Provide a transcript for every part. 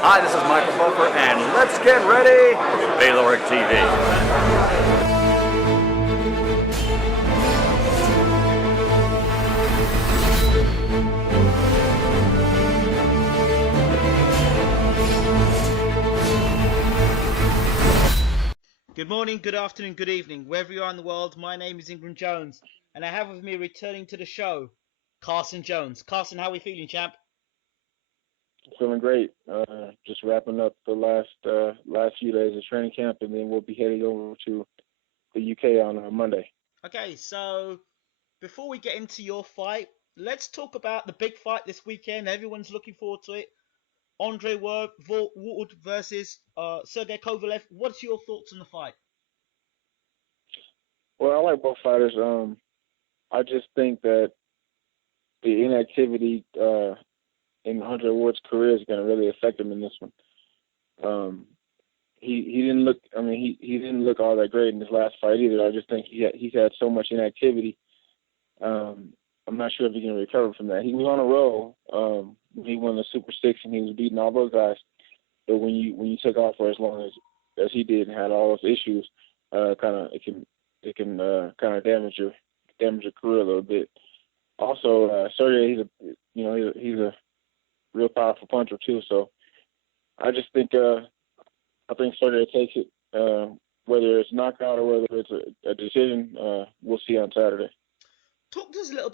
Hi, this is Michael Buffer, and let's get ready for Bayloric TV. Good morning, good afternoon, good evening, wherever you are in the world. My name is Ingram Jones, and I have with me returning to the show, Carson Jones. Carson, how are we feeling, champ? Feeling great. Just wrapping up the last few days of training camp, and then we'll be heading over to the UK on Monday. Okay, so before we get into your fight, let's talk about the big fight this weekend. Everyone's looking forward to it. Andre Ward versus Sergey Kovalev. What's your thoughts on the fight? Well, I like both fighters. I just think that the inactivity in Andre Ward's career is going to really affect him in this one. He didn't look. I mean, he didn't look all that great in his last fight either. I just think he's had so much inactivity. I'm not sure if he can recover from that. He was on a roll. He won the Super Six and he was beating all those guys. But when you took off for as long as he did and had all those issues, it can kind of damage your career a little bit. Also, Sergey, he's a real powerful puncher too. So I just think I think Sergey takes it. Whether it's knockout or whether it's a decision, we'll see on Saturday. Talk to us a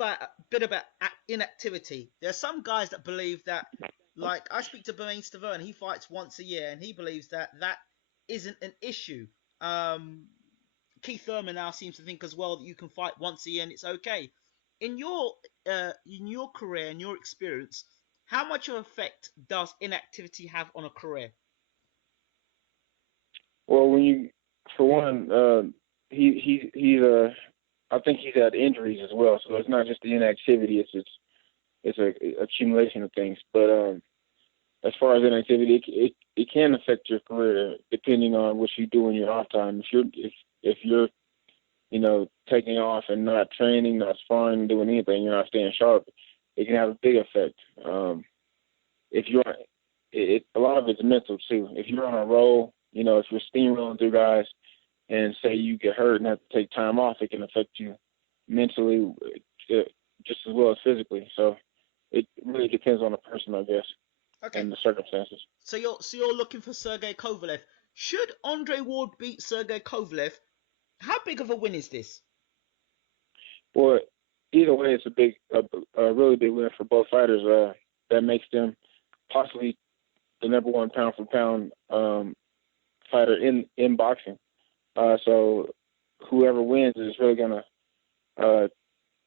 bit about inactivity. There are some guys that believe that, like I speak to Thurman, he fights once a year, and he believes that isn't an issue. Keith Thurman now seems to think as well that you can fight once a year and it's okay. In your career and your experience, how much of an effect does inactivity have on a career? Well, for one, he's I think he's had injuries as well, so it's not just the inactivity; it's a accumulation of things. But as far as inactivity, it can affect your career depending on what you do in your off time. If you're taking off and not training, not sparring, doing anything, you're not staying sharp, it can have a big effect. If you're a lot of it's mental too. If you're on a roll, if you're steamrolling through guys and say you get hurt and have to take time off, it can affect you mentally just as well as physically. So it really depends on the person, I guess, Okay. and the circumstances. So you're looking for Sergey Kovalev. Should Andre Ward beat Sergey Kovalev, how big of a win is this? Well, either way, it's a really big win for both fighters. That makes them possibly the number one pound for pound fighter in boxing. So whoever wins is really gonna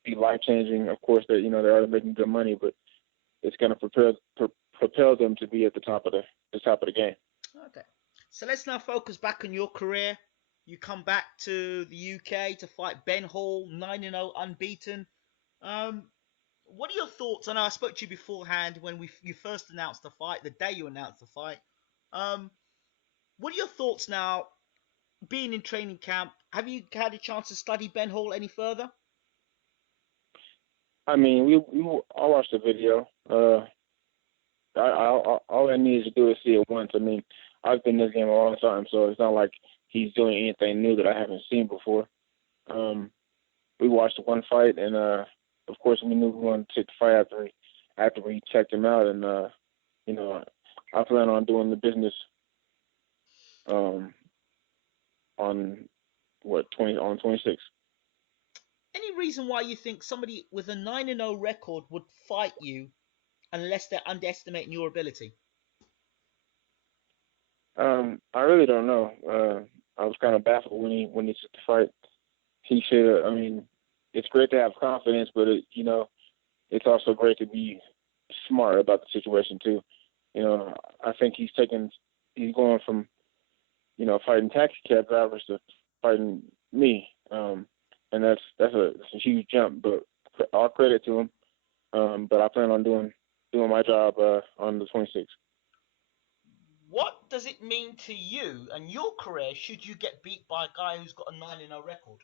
be life changing. Of course, they're already making good money, but it's gonna propel them to be at the top of the game. Okay. So let's now focus back on your career. You come back to the UK to fight Ben Hall, 9-0 unbeaten. What are your thoughts? I know I spoke to you beforehand when you first announced the fight, the day you announced the fight. What are your thoughts now, being in training camp? Have you had a chance to study Ben Hall any further? I mean, I watched the video. All I need to do is see it once. I mean, I've been in this game a long time, so it's not like he's doing anything new that I haven't seen before. We watched one fight, and of course, we knew we wanted to take the fight after we checked him out, and I plan on doing the business on 26. Any reason why you think somebody with a 9-0 record would fight you unless they're underestimating your ability? I really don't know. I was kind of baffled when he took the fight. He should. I mean, it's great to have confidence, but it's also great to be smart about the situation too. I think he's going from fighting taxi cab drivers to fighting me, and that's a huge jump. But all credit to him. But I plan on doing my job on the 26th. What does it mean to you and your career should you get beat by a guy who's got a 9-0 record?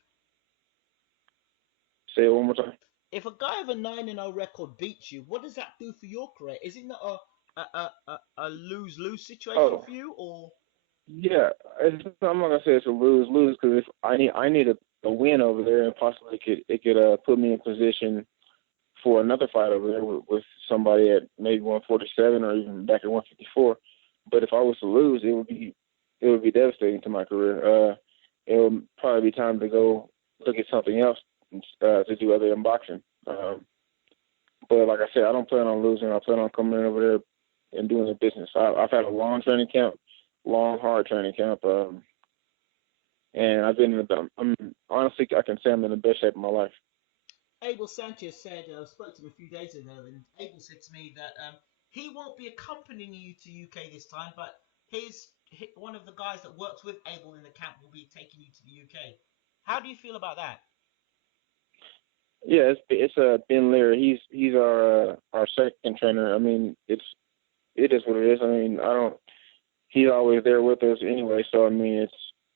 Say it one more time. If a guy with a 9-0 record beats you, what does that do for your career? Is it not a lose-lose situation Oh, for you, or yeah. I'm not gonna say it's a lose-lose because if I need a win over there, and possibly it could put me in position for another fight over there with somebody at maybe 147 or even back at 154. But if I was to lose, it would be devastating to my career. It would probably be time to go look at something else to do other than boxing. But like I said, I don't plan on losing. I plan on coming in over there and doing the business. I've had a long training camp, long hard training camp, and I've been in the. I'm honestly, I can say I'm in the best shape of my life. Abel Sanchez said, I spoke to him a few days ago, and Abel said to me that he won't be accompanying you to UK this time, but one of the guys that works with Abel in the camp will be taking you to the UK. How do you feel about that? Yeah, it's Ben Lear. He's our second trainer. I mean, it is what it is. I mean, I don't. He's always there with us anyway, so I mean,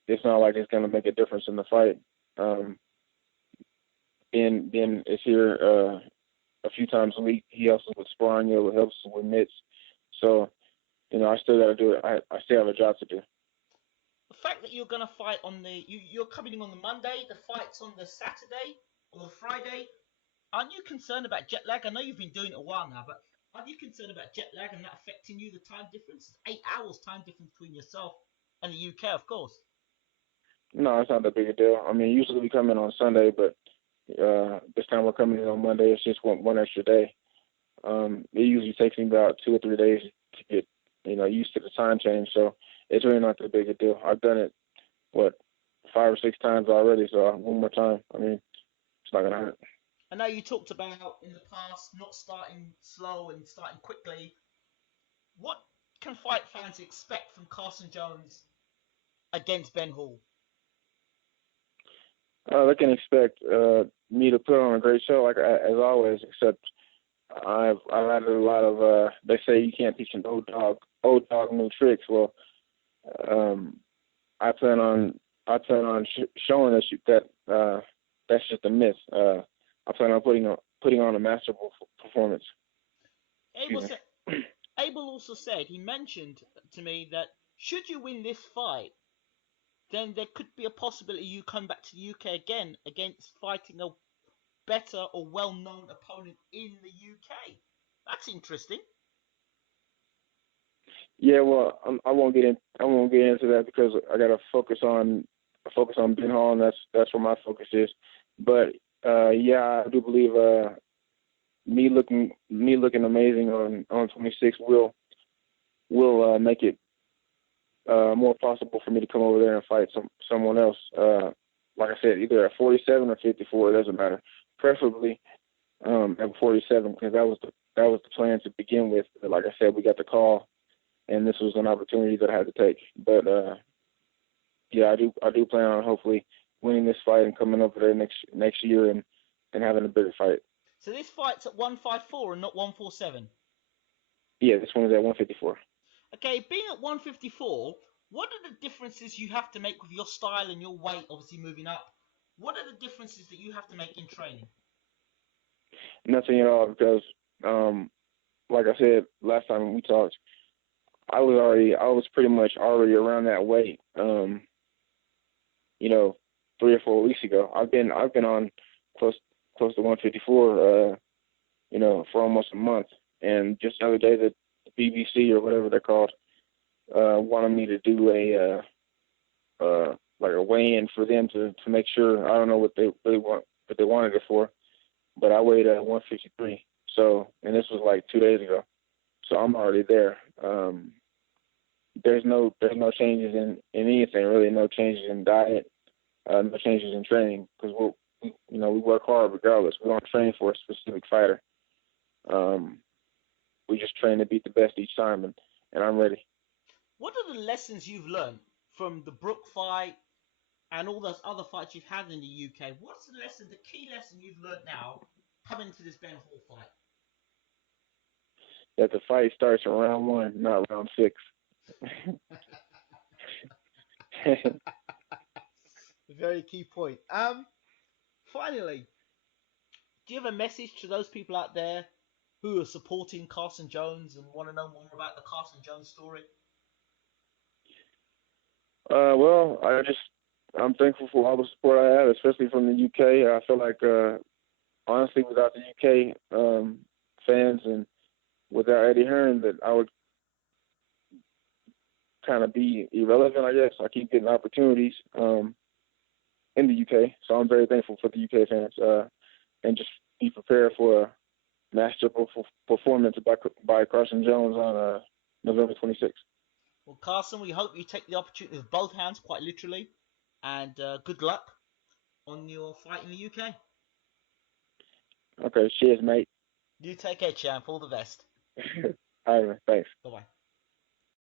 it's not like it's gonna make a difference in the fight. Um, Ben is here a few times a week. He helps us with sparring. He helps us with mitts. So I still got to do it. I still have a job to do. The fact that you're going to fight you're coming in on the Monday, the fight's on the Saturday or the Friday. Aren't you concerned about jet lag? I know you've been doing it a while now, but aren't you concerned about jet lag and that affecting you, the time difference? It's 8 hours time difference between yourself and the UK, of course. No, it's not that big a deal. I mean, usually we come in on Sunday, but this time we're coming in on Monday. It's just one extra day. It usually takes me about 2 or 3 days to get used to the time change. So it's really not that big a deal. I've done it 5 or 6 times already. So one more time. I mean, it's not gonna hurt. I know you talked about in the past not starting slow and starting quickly. What can fight fans expect from Carson Jones against Ben Hall? They can expect me to put on a great show, as always. Except I've added a lot of. They say you can't teach an old dog new tricks. Well, um, I plan on showing us that's just a myth. I plan on putting on a masterful performance. Abel Excuse me. said. Abel also said he mentioned to me that should you win this fight, then there could be a possibility you come back to the UK again against fighting a better or well-known opponent in the UK. That's interesting. Yeah, well, I won't get in. I won't get into that because I got to focus on Ben Hall, and that's where my focus is. But yeah, I do believe me looking amazing on 26 will make it more possible for me to come over there and fight someone else. Like I said, either at 47 or 54, it doesn't matter. Preferably at 47 because that was the plan to begin with. But like I said, we got the call, and this was an opportunity that I had to take. But yeah, I do plan on hopefully winning this fight and coming over there next year and having a bigger fight. So this fight's at 154 and not 147. Yeah, this one is at 154. Okay, being at 154, what are the differences you have to make with your style and your weight, obviously moving up? What are the differences that you have to make in training? Nothing at all because, like I said last time we talked, I was pretty much already around that weight. You know, 3 or 4 weeks ago. I've been on close to 154. For almost a month. And just the other day, the BBC or whatever they're called wanted me to do like a weigh-in for them to make sure. I don't know what they really what they wanted it for, but I weighed 153. So, and this was like 2 days ago. So I'm already there. There's no changes in anything really. No changes in diet. No changes in training because we work hard regardless. We don't train for a specific fighter. We just train to beat the best each time, and I'm ready. What are the lessons you've learned from the Brook fight and all those other fights you've had in the UK? What's the key lesson you've learned now coming to this Ben Hall fight? That the fight starts in round one, not round six. Very key point. Finally, do you have a message to those people out there who are supporting Carson Jones and want to know more about the Carson Jones story? Well, I'm thankful for all the support I have, especially from the UK. I feel like, honestly, without the UK fans and without Eddie Hearn, that I would kind of be irrelevant, I guess. I keep getting opportunities in the UK, so I'm very thankful for the UK fans, and just be prepared for a masterful performance by Carson Jones on November 26th. Well, Carson, we hope you take the opportunity with both hands, quite literally, and good luck on your fight in the UK. Okay, cheers, mate. You take care, champ. All the best. All right, thanks. Bye bye.